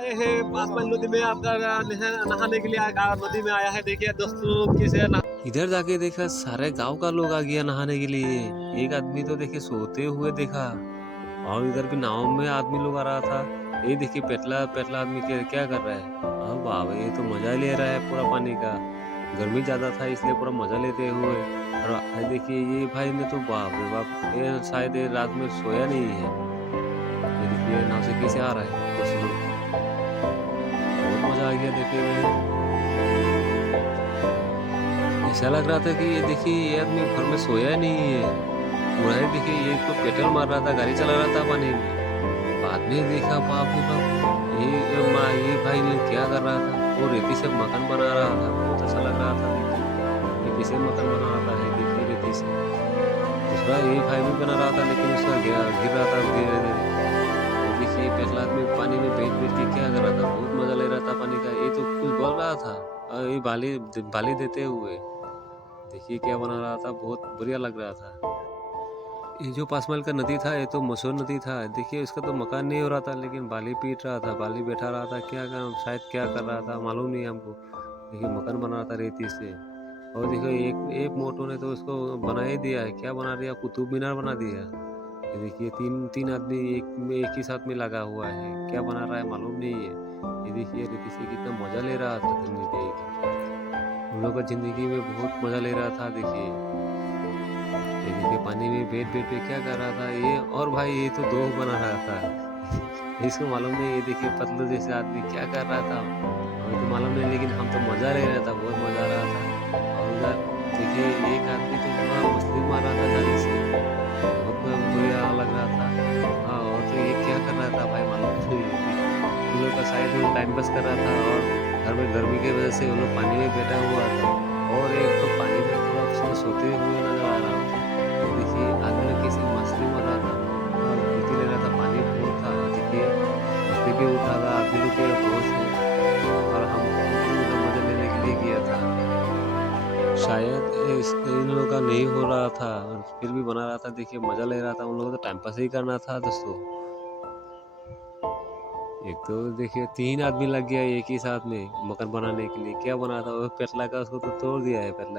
आए हैं पासवान नदी में आपका नहाने के लिए नदी में आया है। देखिए दोस्तों किसे इधर जाके देखा सारे गांव का लोग आ गया नहाने के लिए। एक आदमी तो देखिए सोते हुए देखा और इधर भी नाव में आदमी लोग आ रहा था। ये देखिए पेटला पेटला आदमी क्या कर रहा है। अब बाबा ये तो मजा ले रहा है पूरा पानी का। गर्मी ज्यादा था इसलिए पूरा मजा लेते हुए। और देखिए ये भाई ने तो बाप रे बाप ये शायद ये रात में सोया नहीं है। ये देखिए नाव से कैसे आ रहा है कुछ लोग। बहुत मजा आ गया देखने में। ऐसा लग रहा था कि ये देखिए ये आदमी घर में सोया नहीं है पूरा। ही देखिए ये तो पेट्रोल मार रहा था गाड़ी चला रहा था पानी में। बाद में देखा बाप रे बाप ये भाई ने क्या कर रहा था। वो रेती से मकान बना रहा था। बहुत अच्छा लग रहा था देखिए ये कैसे मकान बना रहा था। देखिए रेती से दूसरा ये भाई भी बना रहा था लेकिन उसका गिर रहा था धीरे धीरे। देखिए पहला आदमी पानी में बैठ बैठ के क्या कर रहा था। बहुत मजा ले रहा था पानी का। ये तो कुछ बोल रहा था और ये बाली देते हुए देखिए क्या बना रहा था। बहुत बढ़िया लग रहा था। ये जो पासमल का नदी था ये तो मशहूर नदी था। देखिए इसका तो मकान नहीं हो रहा था लेकिन बाली पीट रहा था। बाली बैठा रहा था क्या शायद क्या कर रहा था मालूम नहीं हमको। देखिए मकान बना रहा था रेती से। और देखो एक एक मोटो ने तो उसको बना ही दिया है। क्या बना दिया कुतुब मीनार बना दिया। ये देखिए तीन तीन आदमी एक ही साथ में लगा हुआ है। क्या बना रहा है मालूम नहीं है। ये देखिए रेती से कितना मजा ले रहा था जिंदगी का। उन लोग का जिंदगी में बहुत मजा ले रहा था। ये देखिए पानी में बैठ बैठ के क्या कर रहा था ये। और भाई ये तो दोह बना रहा था इसको मालूम नहीं। ये देखिए पतलू जैसे आदमी क्या कर रहा था हमें तो मालूम नहीं लेकिन हम तो मजा ले रहा था। बहुत मजा आ रहा था। और उधर देखिए एक आदमी तो पूरा मछली मार रहा था जाली से। बहुत बुरा लग रहा था। हाँ और तो ये क्या कर रहा था भाई मालूम नहीं। उन लोग का शायद वो टाइम पास कर रहा था और घर में गर्मी की वजह से वो लोग पानी में बैठा हुआ था। और एक तो पानी में पूरा उसमें सोते हुए नजर आ रहा था। और देखिए आदमी लोग कैसे मछली मार रहा था और फुर्ती ले रहा था। पानी बहुत था देखिए मछली भी उठा था आदमी लोग के बहुत से। और हम उधर मजा लेने के लिए गया था। शायद इन लोगों का नहीं हो रहा था और फिर भी बना रहा था। देखिए मजा ले रहा था। उन लोगों को तो टाइम पास ही करना था दोस्तों। एक तो देखिए तीन आदमी लग गया एक ही साथ में मकान बनाने के लिए। क्या बना था वो पेटला का उसको तो तोड़ दिया है पेटला।